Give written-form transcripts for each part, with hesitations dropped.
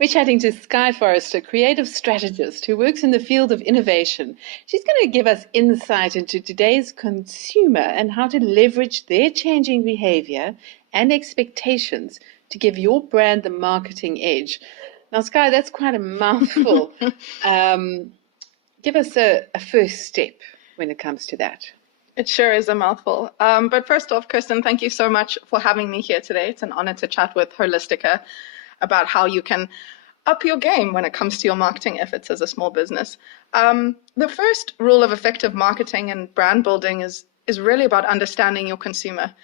We're chatting to Skye Forrester, Creative Strategist, who works in the field of innovation. She's going to give us insight into today's consumer and how to leverage their changing behavior and expectations to give your brand the marketing edge. Now, Skye, that's quite a mouthful. Give us a first step when it comes to that. It sure is a mouthful. But first off, Kirsten, thank you so much for having me here today. It's an honor to chat with Holistica about how you can up your game when it comes to your marketing efforts as a small business. The first rule of effective marketing and brand building is really about understanding your consumer.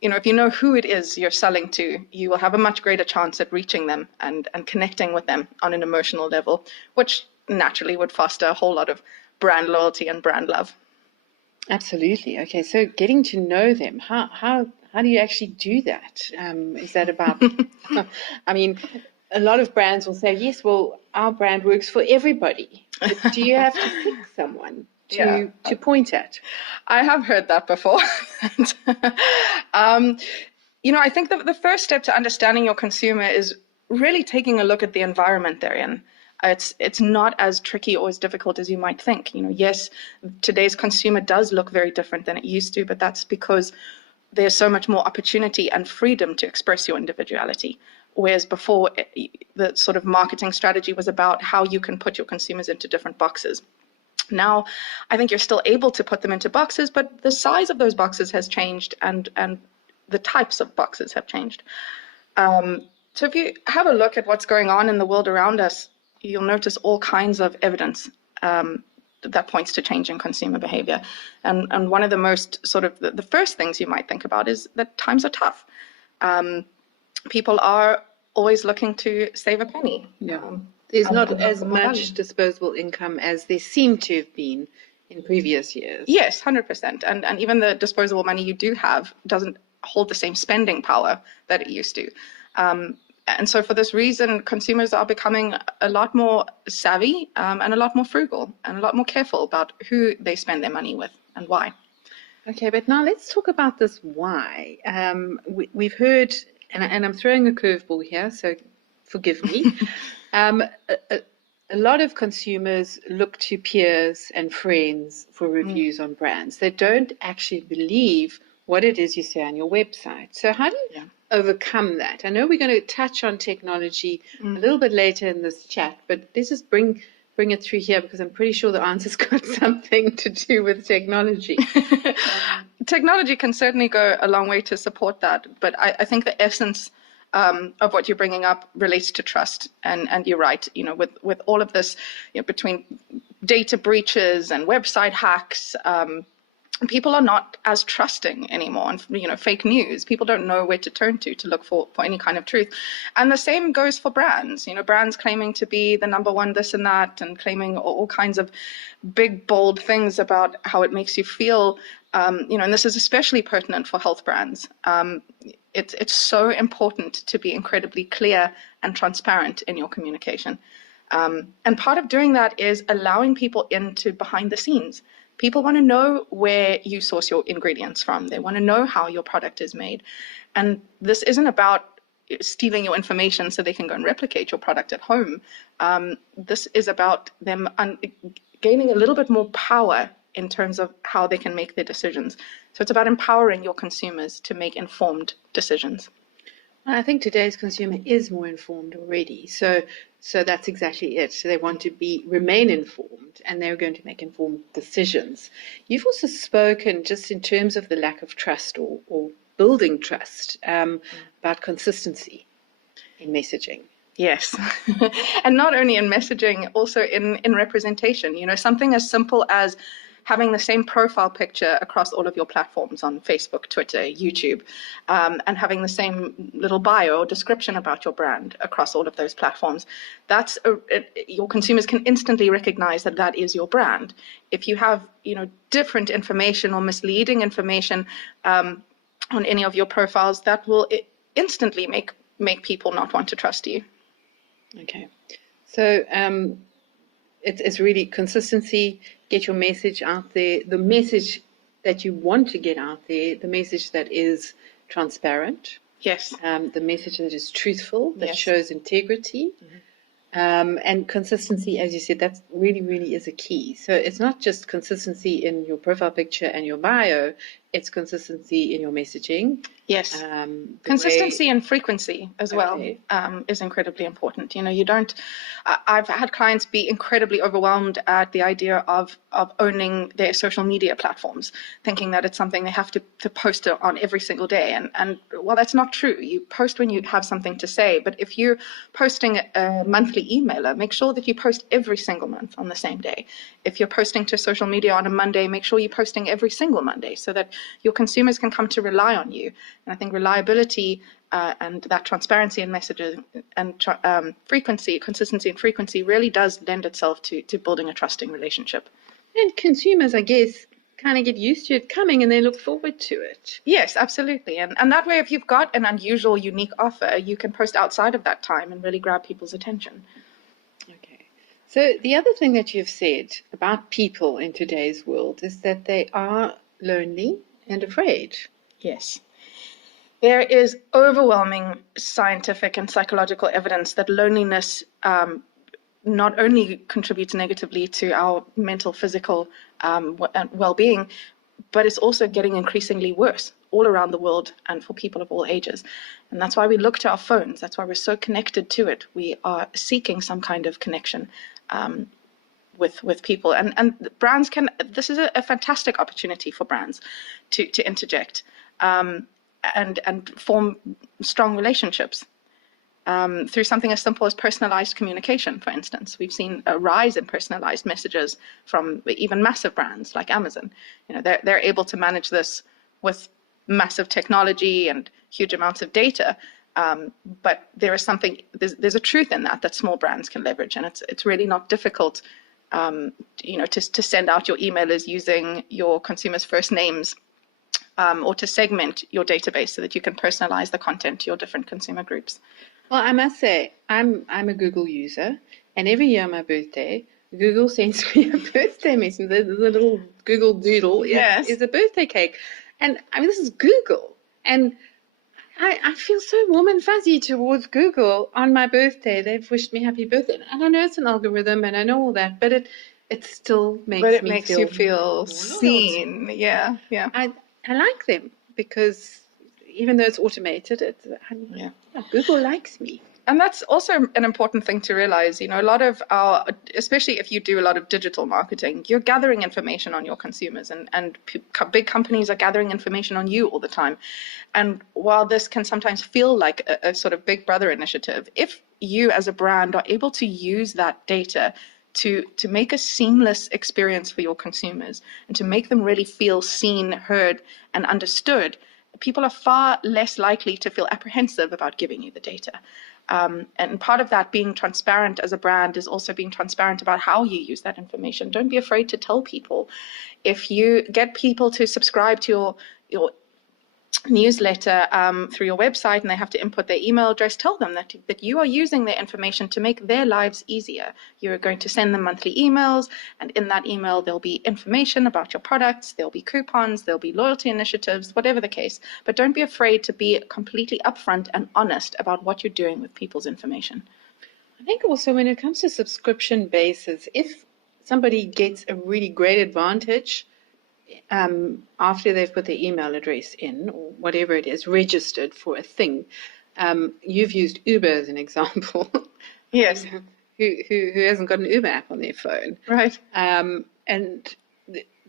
You know, if you know who it is you're selling to, you will have a much greater chance at reaching them and connecting with them on an emotional level, which naturally would foster a whole lot of brand loyalty and brand love. Absolutely. Okay, so getting to know them, how do you actually do that? Is that about, I mean, a lot of brands will say, yes, well, our brand works for everybody. But do you have to pick someone to point at? I have heard that before. I think the first step to understanding your consumer is really taking a look at the environment they're in. It's not as tricky or as difficult as you might think. Yes, today's consumer does look very different than it used to, but that's because there's so much more opportunity and freedom to express your individuality. Whereas before, the sort of marketing strategy was about how you can put your consumers into different boxes. Now, I think you're still able to put them into boxes, but the size of those boxes has changed and the types of boxes have changed. So if you have a look at what's going on in the world around us, you'll notice all kinds of evidence that points to changing consumer behavior. And one of the most sort of the first things you might think about is that times are tough. People are always looking to save a penny. Yeah. There's not as much disposable income as there seemed to have been in previous years. Yes, 100%. And even the disposable money you do have doesn't hold the same spending power that it used to. And so for this reason, consumers are becoming a lot more savvy and a lot more frugal and a lot more careful about who they spend their money with and why. Okay, but now let's talk about this why. We've heard, and I'm throwing a curveball here, so forgive me. A lot of consumers look to peers and friends for reviews on brands. They don't actually believe what it is you say on your website. So how do you overcome that? I know we're going to touch on technology a little bit later in this chat, but let's just bring it through here because I'm pretty sure the answer's got something to do with technology. Technology can certainly go a long way to support that, but I think the essence of what you're bringing up relates to trust. And you're right, with all of this, between data breaches and website hacks, people are not as trusting anymore. And, fake news, people don't know where to turn to look for any kind of truth. And the same goes for brands, brands claiming to be the number one this and that and claiming all kinds of big, bold things about how it makes you feel. And this is especially pertinent for health brands. It's so important to be incredibly clear and transparent in your communication. And part of doing that is allowing people into behind the scenes. People want to know where you source your ingredients from. They want to know how your product is made. And this isn't about stealing your information so they can go and replicate your product at home. This is about them gaining a little bit more power in terms of how they can make their decisions. So it's about empowering your consumers to make informed decisions. I think today's consumer is more informed already. So that's exactly it. So they want to remain informed, and they're going to make informed decisions. You've also spoken just in terms of the lack of trust or building trust about consistency in messaging. Yes. And not only in messaging, also in representation. Something as simple as having the same profile picture across all of your platforms on Facebook, Twitter, YouTube, and having the same little bio or description about your brand across all of those platforms. Your consumers can instantly recognize that is your brand. If you have, different information or misleading information on any of your profiles, that will instantly make people not want to trust you. Okay. So it's really consistency. Get your message out there, the message that you want to get out there, the message that is transparent. Yes. The message that is truthful, that shows integrity. And consistency, as you said, that's really, really is a key. So it's not just consistency in your profile picture and your bio, it's consistency in your messaging. Yes. The Consistency and frequency as well Okay. is incredibly important. You don't. I've had clients be incredibly overwhelmed at the idea of owning their social media platforms, thinking that it's something they have to post on every single day. And well, that's not true. You post when you have something to say. But if you're posting a monthly emailer, make sure that you post every single month on the same day. If you're posting to social media on a Monday, make sure you're posting every single Monday so that your consumers can come to rely on you. And I think reliability and that transparency in messages and frequency, consistency and frequency really does lend itself to building a trusting relationship. And consumers, I guess, kind of get used to it coming and they look forward to it. Yes, absolutely. And that way, if you've got an unusual, unique offer, you can post outside of that time and really grab people's attention. Okay. So the other thing that you've said about people in today's world is that they are lonely and afraid. Yes. There is overwhelming scientific and psychological evidence that loneliness not only contributes negatively to our mental, physical well-being, but it's also getting increasingly worse all around the world and for people of all ages. And that's why we look to our phones. That's why we're so connected to it. We are seeking some kind of connection with people. And brands this is a fantastic opportunity for brands to interject. And form strong relationships through something as simple as personalized communication, for instance. We've seen a rise in personalized messages from even massive brands like Amazon. They're able to manage this with massive technology and huge amounts of data. But there's a truth in that small brands can leverage, and it's really not difficult to send out your emailers using your consumers' first names. Or to segment your database so that you can personalize the content to your different consumer groups. Well, I must say, I'm a Google user, and every year on my birthday, Google sends me a birthday message. The little Google Doodle is a birthday cake. And I mean, this is Google. And I feel so warm and fuzzy towards Google on my birthday. They've wished me happy birthday. And I know it's an algorithm and I know all that, but it still makes you feel seen. Yeah. I like them because even though it's automated, Google likes me. And that's also an important thing to realize. A lot of especially if you do a lot of digital marketing, you're gathering information on your consumers, and big companies are gathering information on you all the time. And while this can sometimes feel like a sort of big brother initiative, if you as a brand are able to use that data to make a seamless experience for your consumers and to make them really feel seen, heard, and understood, people are far less likely to feel apprehensive about giving you the data. And part of that being transparent as a brand is also being transparent about how you use that information. Don't be afraid to tell people. If you get people to subscribe to your newsletter through your website and they have to input their email address, tell them that you are using their information to make their lives easier. You're going to send them monthly emails, and in that email there'll be information about your products, there'll be coupons, there'll be loyalty initiatives, whatever the case. But don't be afraid to be completely upfront and honest about what you're doing with people's information. I think also when it comes to subscription bases, if somebody gets a really great advantage after they've put their email address in or whatever it is, registered for a thing. You've used Uber as an example. Yes. Who hasn't got an Uber app on their phone? Right. And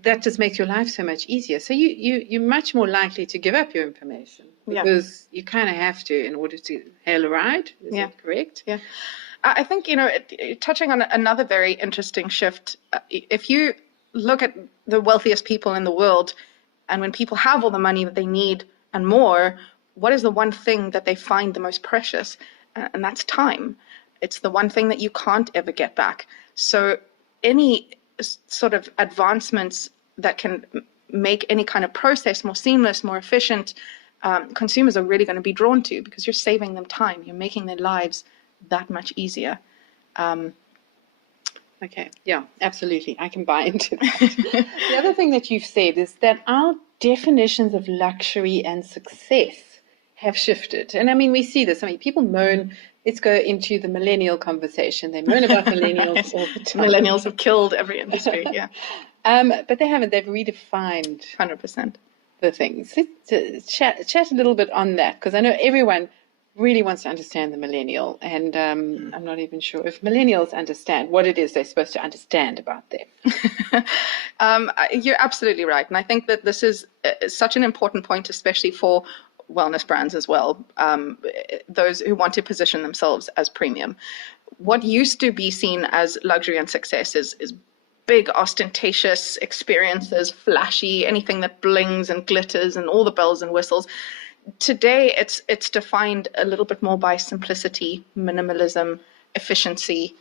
that just makes your life so much easier. So you're much more likely to give up your information because you kind of have to in order to hail a ride. Is that correct? Yeah. I think, touching on another very interesting shift, if you look at the wealthiest people in the world, and when people have all the money that they need and more, what is the one thing that they find the most precious? And that's time. It's the one thing that you can't ever get back. So any sort of advancements that can make any kind of process more seamless, more efficient, consumers are really going to be drawn to, because you're saving them time. You're making their lives that much easier. Okay, yeah, absolutely. I can buy into that. The other thing that you've said is that our definitions of luxury and success have shifted. And I mean, we see this. I mean, people moan let's go into the millennial conversation. They moan about millennials all the time. Millennials have killed every industry, yeah. But they haven't. They've redefined 100%. the things. Let's chat a little bit on that, because I know everyone really wants to understand the millennial, and I'm not even sure if millennials understand what it is they're supposed to understand about them. You're absolutely right. And I think that this is such an important point, especially for wellness brands as well, those who want to position themselves as premium. What used to be seen as luxury and success is big, ostentatious experiences, flashy, anything that blings and glitters and all the bells and whistles. Today, it's defined a little bit more by simplicity, minimalism, efficiency.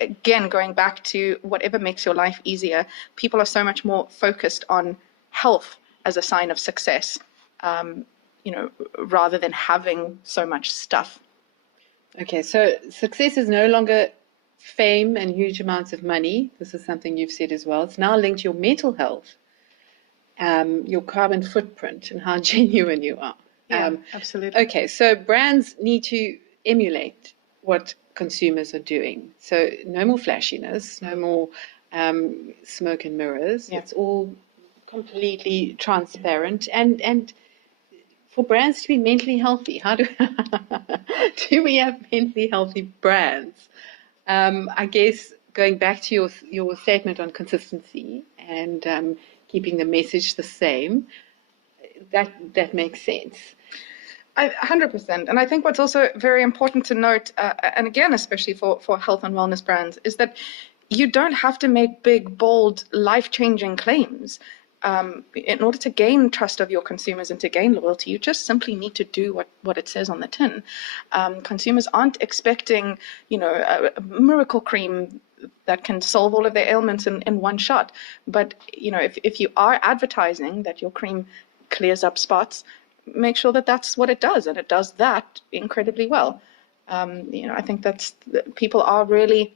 Again, going back to whatever makes your life easier, people are so much more focused on health as a sign of success, rather than having so much stuff. Okay, so success is no longer fame and huge amounts of money. This is something you've said as well. It's now linked to your mental health, your carbon footprint, and how genuine you are. Yeah, absolutely. Okay, so brands need to emulate what consumers are doing. So no more flashiness, no more smoke and mirrors. Yeah. It's all completely transparent, and for brands to be mentally healthy, how do we have mentally healthy brands? I guess going back to your statement on consistency and keeping the message the same, that makes sense. 100%. And I think what's also very important to note, and again, especially for health and wellness brands, is that you don't have to make big, bold, life-changing claims. In order to gain trust of your consumers and to gain loyalty, you just simply need to do what it says on the tin. Consumers aren't expecting, a miracle cream that can solve all of their ailments in one shot. But, if you are advertising that your cream clears up spots, make sure that that's what it does, and it does that incredibly well. I think people are really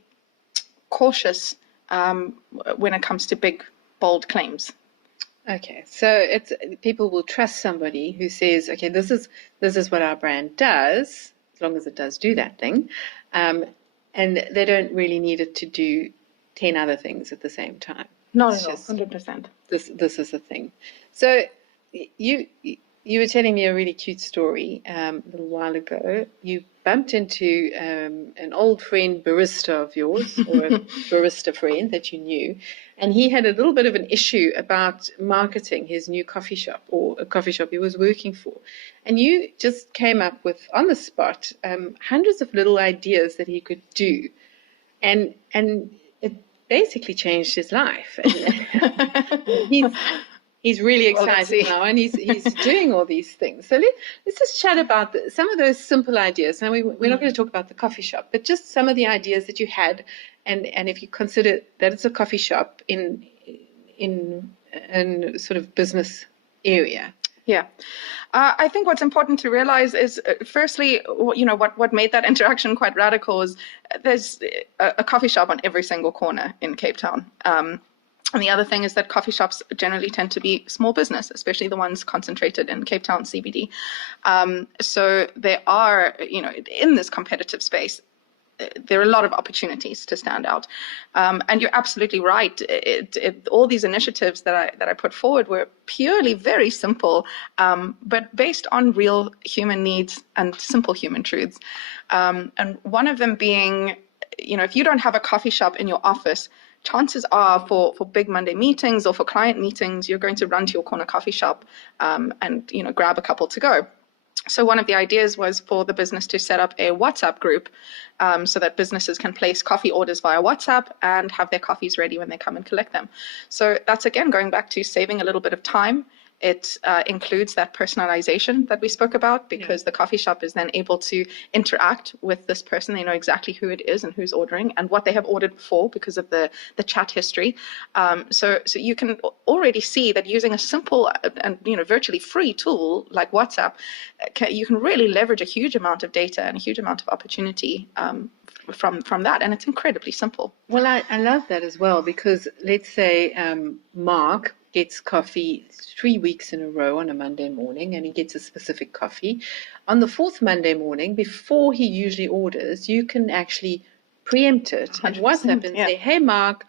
cautious when it comes to big, bold claims. Okay, so people will trust somebody who says, okay, this is what our brand does, as long as it does do that thing, and they don't really need it to do 10 other things at the same time. Not at all, 100%. This is the thing. So you were telling me a really cute story a little while ago. You bumped into an old friend barista of yours, or a barista friend that you knew, and he had a little bit of an issue about marketing his new coffee shop, or a coffee shop he was working for. And you just came up with, on the spot, hundreds of little ideas that he could do. And it basically changed his life. He's really excited now, and he's doing all these things. So let's just chat about some of those simple ideas. Now, we're not going to talk about the coffee shop, but just some of the ideas that you had, and if you consider that it's a coffee shop in sort of business area. Yeah. I think what's important to realize is, firstly, what made that interaction quite radical is there's a coffee shop on every single corner in Cape Town. And the other thing is that coffee shops generally tend to be small business, especially the ones concentrated in Cape Town CBD. So there are, in this competitive space, there are a lot of opportunities to stand out. And you're absolutely right. All these initiatives that I put forward were purely very simple, but based on real human needs and simple human truths. And one of them being, if you don't have a coffee shop in your office, chances are for big Monday meetings or for client meetings, you're going to run to your corner coffee shop and grab a couple to go. So one of the ideas was for the business to set up a WhatsApp group so that businesses can place coffee orders via WhatsApp and have their coffees ready when they come and collect them. So that's, again, going back to saving a little bit of time. It includes that personalization that we spoke about, because the coffee shop is then able to interact with this person. They know exactly who it is and who's ordering and what they have ordered before because of the chat history. So you can already see that using a simple and virtually free tool like WhatsApp, you can really leverage a huge amount of data and a huge amount of opportunity from that, and it's incredibly simple. Well, I love that as well, because let's say Mark gets coffee 3 weeks in a row on a Monday morning, and he gets a specific coffee. On the fourth Monday morning, before he usually orders, you can actually preempt it and 100%, WhatsApp and yeah. say, "Hey, Mark,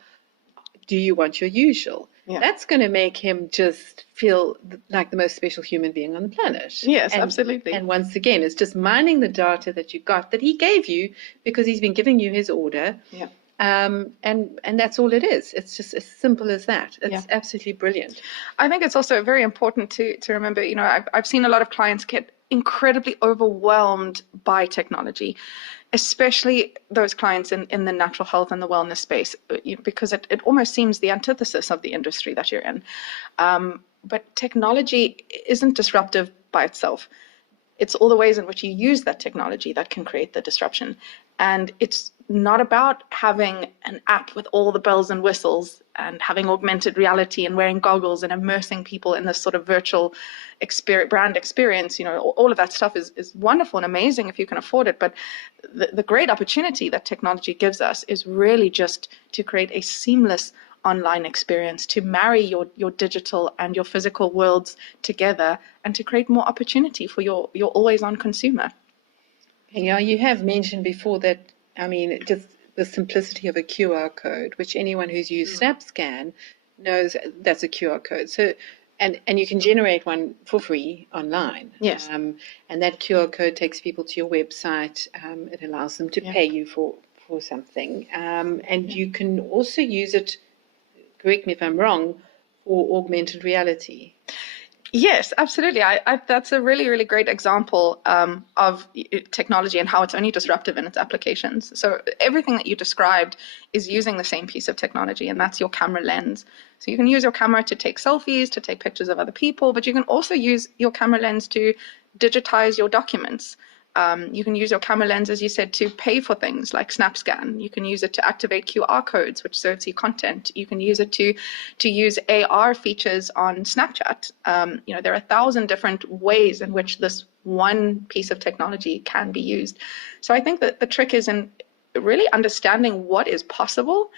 do you want your usual?" Yeah. That's going to make him just feel like the most special human being on the planet. Yes, and, absolutely. And once again, it's just mining the data that you got, that he gave you, because he's been giving you his order. Yeah. And that's all it is. It's just as simple as that. It's absolutely brilliant. I think it's also very important to remember, you know, I've seen a lot of clients get incredibly overwhelmed by technology, especially those clients in the natural health and the wellness space, because it almost seems the antithesis of the industry that you're in. But technology isn't disruptive by itself. It's all the ways in which you use that technology that can create the disruption. And it's not about having an app with all the bells and whistles and having augmented reality and wearing goggles and immersing people in this sort of virtual brand experience. You know, all of that stuff is wonderful and amazing if you can afford it. But the great opportunity that technology gives us is really just to create a seamless online experience, to marry your digital and your physical worlds together, and to create more opportunity for your always on consumer. Yeah, you have mentioned before that, I mean, just the simplicity of a QR code, which anyone who's used SnapScan knows that's a QR code. So, and you can generate one for free online. Yes. And that QR code takes people to your website. It allows them to pay you for something. And you can also use it, correct me if I'm wrong, for augmented reality. Yes, absolutely. That's a really, really great example of technology and how it's only disruptive in its applications. So everything that you described is using the same piece of technology, and that's your camera lens. So you can use your camera to take selfies, to take pictures of other people, but you can also use your camera lens to digitize your documents. You can use your camera lens, as you said, to pay for things like SnapScan. You can use it to activate QR codes, which serves you content. You can use it to use AR features on Snapchat. You know, there are 1,000 different ways in which this one piece of technology can be used. So I think that the trick is in really understanding what is possible,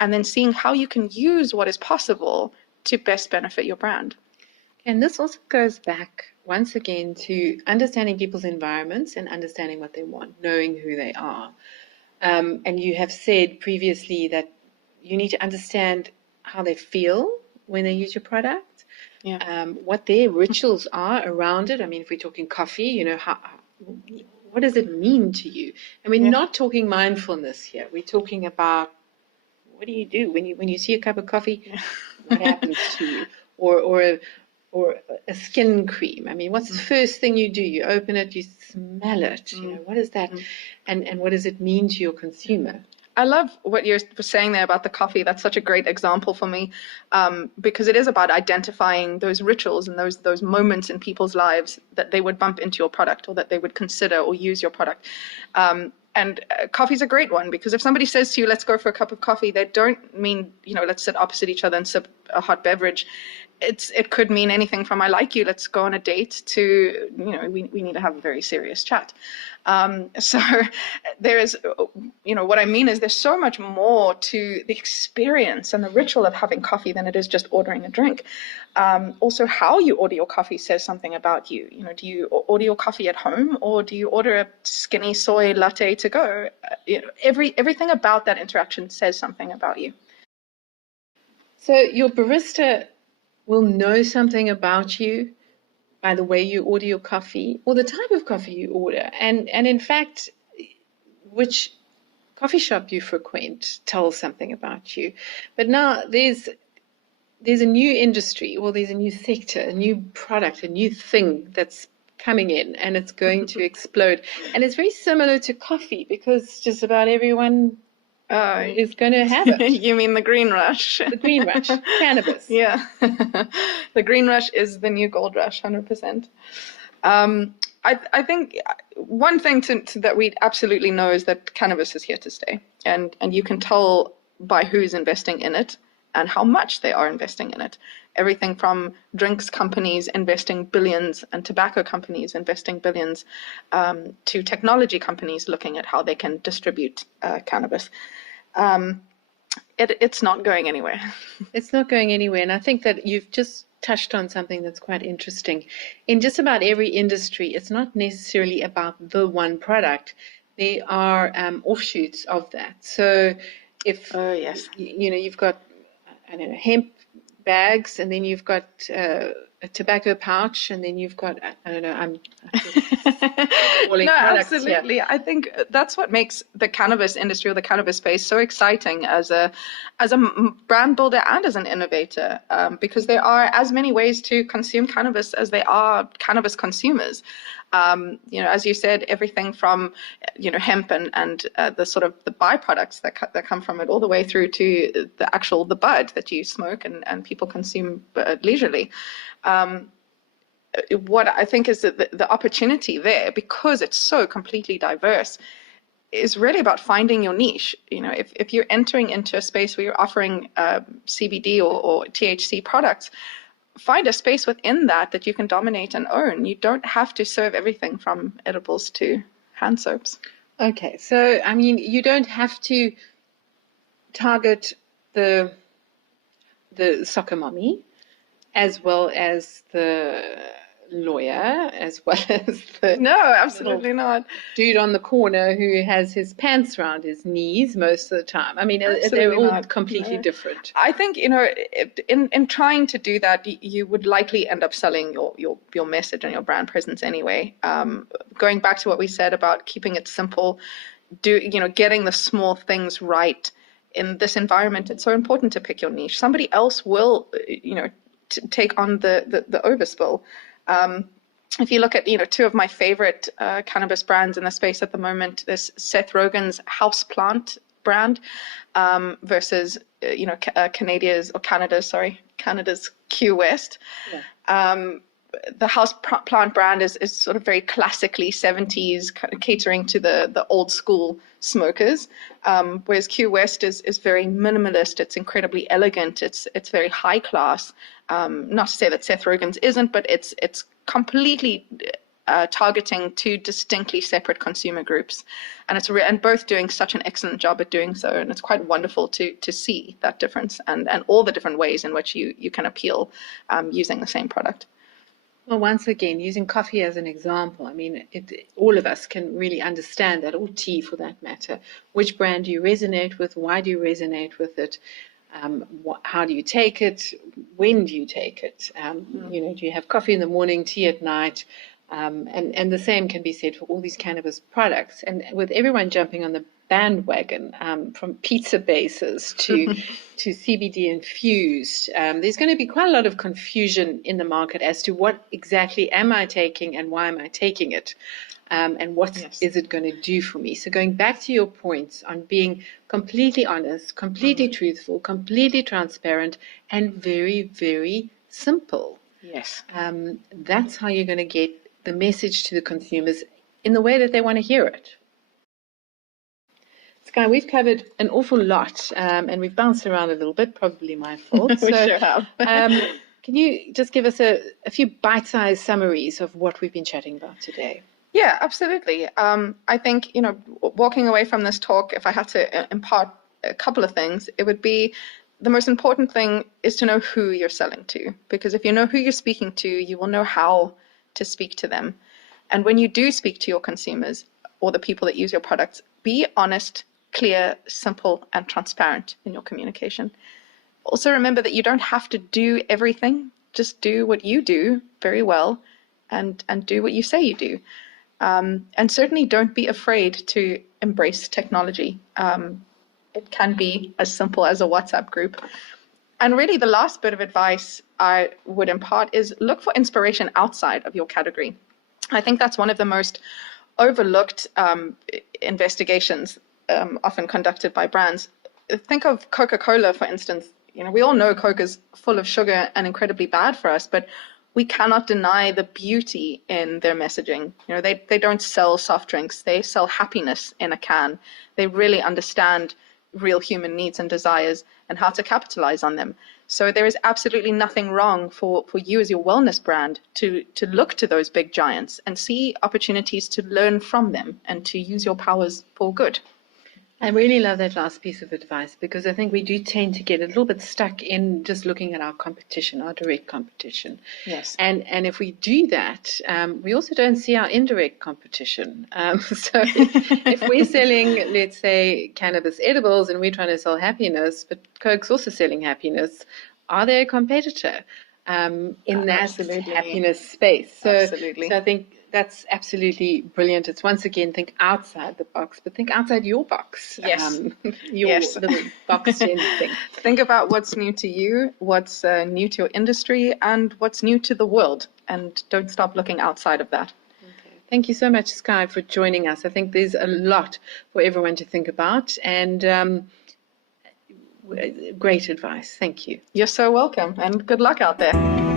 and then seeing how you can use what is possible to best benefit your brand. And this also goes back once again to understanding people's environments and understanding what they want, knowing who they are. And you have said previously that you need to understand how they feel when they use your product, what their rituals are around it. I mean, if we're talking coffee, you know, what does it mean to you? And we're not talking mindfulness here. We're talking about, what do you do when you see a cup of coffee? What happens to you? Or a skin cream. I mean, what's the first thing you do? You open it, you smell it. You know, what is that? And what does it mean to your consumer? I love what you're saying there about the coffee. That's such a great example for me, because it is about identifying those rituals and those moments in people's lives that they would bump into your product, or that they would consider or use your product. And coffee's a great one, because if somebody says to you, let's go for a cup of coffee, they don't mean, you know, let's sit opposite each other and sip a hot beverage. It could mean anything from I like you, let's go on a date, to, you know, we need to have a very serious chat. So there is, you know, what I mean is there's so much more to the experience and the ritual of having coffee than it is just ordering a drink. Also, how you order your coffee says something about you. You know, do you order your coffee at home, or do you order a skinny soy latte to go? You know, everything about that interaction says something about you. So your barista will know something about you by the way you order your coffee, or the type of coffee you order. And in fact, which coffee shop you frequent tells something about you. But now there's a new industry, or there's a new sector, a new product, a new thing that's coming in, and it's going to explode. And it's very similar to coffee, because just about everyone is going to have it. You mean the green rush? The green rush, cannabis. Yeah. The green rush is the new gold rush, 100%. I think one thing that we absolutely know is that cannabis is here to stay, and you can tell by who's investing in it and how much they are investing in it. Everything from drinks companies investing billions and tobacco companies investing billions, to technology companies looking at how they can distribute cannabis. It's not going anywhere. It's not going anywhere. And I think that you've just touched on something that's quite interesting. In just about every industry, it's not necessarily about the one product. There are offshoots of that. So if, Oh, yes. you've got, I don't know, hemp bags, and then you've got a tobacco pouch, and then you've got, I don't know, I'm calling No, products absolutely. here. I think that's what makes the cannabis industry or the cannabis space so exciting as a brand builder and as an innovator, because there are as many ways to consume cannabis as there are cannabis consumers. As you said, everything from hemp and the sort of the byproducts that come from it, all the way through to the bud that you smoke and people consume leisurely. What I think is that the opportunity there, because it's so completely diverse, is really about finding your niche. If you're entering into a space where you're offering CBD or THC products, find a space within that you can dominate and own. You don't have to serve everything from edibles to hand soaps. Okay, so I mean, you don't have to target the soccer mommy as well as the lawyer, as well as the No, absolutely not. dude on the corner who has his pants around his knees most of the time. I mean, Absolutely they're all not. completely No. different. I think, in trying to do that, you would likely end up selling your message and your brand presence anyway. Going back to what we said about keeping it simple, getting the small things right in this environment, it's so important to pick your niche. Somebody else will, take on the overspill. If you look at two of my favorite cannabis brands in the space at the moment, there's Seth Rogen's Houseplant brand versus Canada's Q West. Yeah. The Houseplant brand is sort of very classically 70s, kind of catering to the old school smokers, whereas Q West is very minimalist. It's incredibly elegant. It's very high class. Not to say that Seth Rogen's isn't, but it's completely targeting two distinctly separate consumer groups, and and both doing such an excellent job at doing so. And it's quite wonderful to see that difference and all the different ways in which you can appeal using the same product. Well, once again, using coffee as an example, I mean, all of us can really understand that, or tea for that matter. Which brand do you resonate with? Why do you resonate with it? How do you take it? When do you take it? Do you have coffee in the morning, tea at night? And the same can be said for all these cannabis products. And with everyone jumping on the bandwagon, from pizza bases to CBD infused, there's going to be quite a lot of confusion in the market as to what exactly am I taking and why am I taking it, and what is it going to do for me. So going back to your points on being completely honest, completely truthful, completely transparent, and very, very simple. Yes. That's how you're going to get the message to the consumers in the way that they want to hear it. Skye, we've covered an awful lot, and we've bounced around a little bit, probably my fault. We sure have. Can you just give us a few bite-sized summaries of what we've been chatting about today? Yeah, absolutely. I think, walking away from this talk, if I had to impart a couple of things, it would be the most important thing is to know who you're selling to, because if you know who you're speaking to, you will know how to speak to them. And when you do speak to your consumers or the people that use your products, be honest, clear, simple, and transparent in your communication. Also remember that you don't have to do everything. Just do what you do very well and do what you say you do. And certainly don't be afraid to embrace technology. It can be as simple as a WhatsApp group. And really the last bit of advice I would impart is look for inspiration outside of your category. I think that's one of the most overlooked investigations often conducted by brands. Think of Coca-Cola, for instance. We all know Coke is full of sugar and incredibly bad for us, but we cannot deny the beauty in their messaging. They don't sell soft drinks. They sell happiness in a can. They really understand real human needs and desires and how to capitalize on them. So there is absolutely nothing wrong for you as your wellness brand to look to those big giants and see opportunities to learn from them and to use your powers for good. I really love that last piece of advice, because I think we do tend to get a little bit stuck in just looking at our competition, our direct competition. Yes. And if we do that, we also don't see our indirect competition. So if we're selling, let's say, cannabis edibles and we're trying to sell happiness, but Coke's also selling happiness, are they a competitor in that Absolutely. happiness space? So, Absolutely. so I think that's absolutely brilliant. It's once again, think outside the box, but think outside your box. Yes. Your Yes. little box in thing. Think about what's new to you, what's new to your industry, and what's new to the world. And don't stop looking outside of that. Thank you so much, Skye, for joining us. I think there's a lot for everyone to think about, and great advice. Thank you. You're so welcome, and good luck out there.